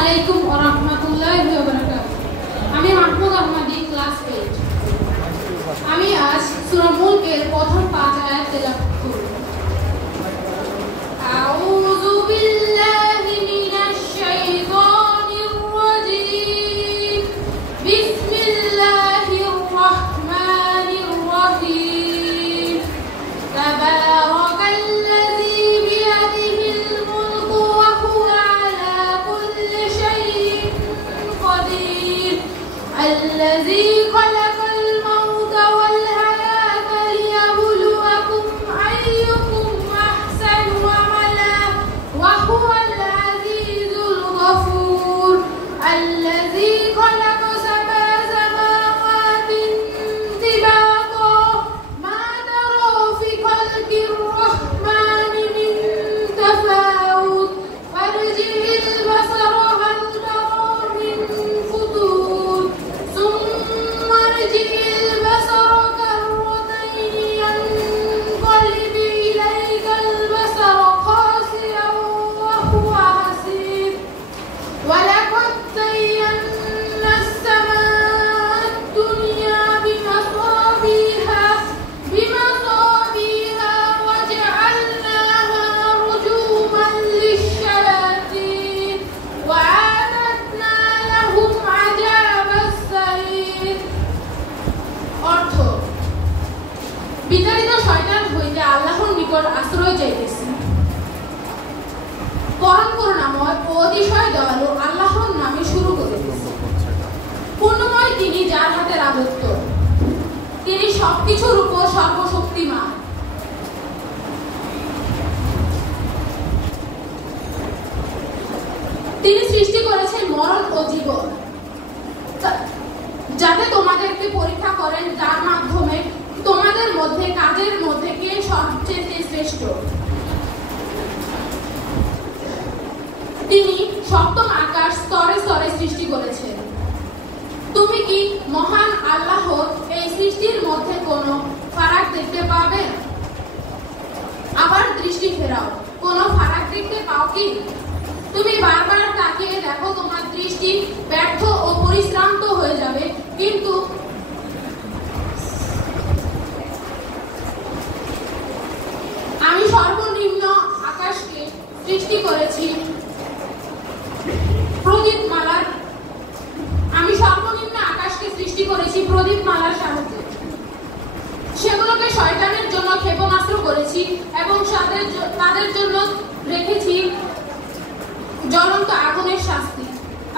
আলাইকুম ওয়া রাহমাতুল্লাহি ওয়া বারাকাতুহু। আমি মাহমুদ আহমদি, ক্লাস 8। আমি আজ সূরা মুলকের প্রথম 5 আয়াত তেলাওয়াত করব। আউযু বিল্লাহি মিনাশ শাইতানির রাজীম। বিসমিল্লাহির রাহমানির রাহিম। তাবারাকাল্লাযী বিয়াদিহিল মুলকু ওয়া হুয়া আলা কুল্লি শাইইন কাদির। আল্লাযী খালাকাল মাউতা ওয়াল হায়াতা লিয়াবলুয়াকুম আইয়ুকুম আহসানু আমালা ওয়া হুয়াল আজিজুল গফুর। আল্লাযী খালাকা সাবআ সামাওয়াতিন তিবাকা মা তারা ফি খালকির রাহমানি মিন তাফাউত ফারজি'il বাসারা হাল তারা মিন ফুতুর সুম্মা আরজি'il বাসারা কাররাতাইনি ইয়ানqalib ইলাইকাল বাসারা খাসি'an ওয়া হুয়া হাসীব। ওয়ালাকাদ যায়্যান্না আস-সামা'a আদ-দুনিয়া বিমাসাবিহা ওয়া জা'আলনাহা রুজুমান লিশ-শায়াতিন ওয়া আ'তাদনা লাহুম আযাবাস সাঈর। অর্থ: বিতাড়িত শয়তান হইতে আল্লাহর নিকট আশ্রয় চাইতেছি। পরম করুণাময় ও অতিশয় দয়ালু আল্লাহর নামে শুরু করিতেছি। পূর্ণময় তিনি, যার হাতে রাজত্ব। তিনি সবকিছুর উপর সর্বশক্তিমান। তিনি সৃষ্টি করেছেন মরণ ও জীবন, যাতে তোমাদেরকে পরীক্ষা করেন, যার মাধ্যমে তোমাদের মধ্যে কাজের মধ্যে কে সবচেয়ে শ্রেষ্ঠ। তিনি সপ্তম আকাশ স্তরে স্তরে সৃষ্টি করেছেন। তুমি কি মহান আল্লাহর এই সৃষ্টির মধ্যে কোনো ফারাক দেখতে পাবে? আবার দৃষ্টি ফেরাও, কোনো ফারাক দেখতে পাও কি? তুমি বারবার তাকিয়ে দেখো, তোমার দৃষ্টি ব্যর্থ ও পরিশ্রান্ত হয়ে যাবে, কিন্তু আমি সর্বনিম্ন আকাশকে সৃষ্টি করেছি প্রদীপমালার সাহায্যে। সেগুলোকে শয়তানের জন্য ক্ষেপণাস্ত্র করেছি এবং তাদের জন্য রেখেছি জ্বলন্ত আগুনের শাস্তি।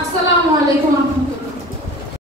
আসসালামু আলাইকুম।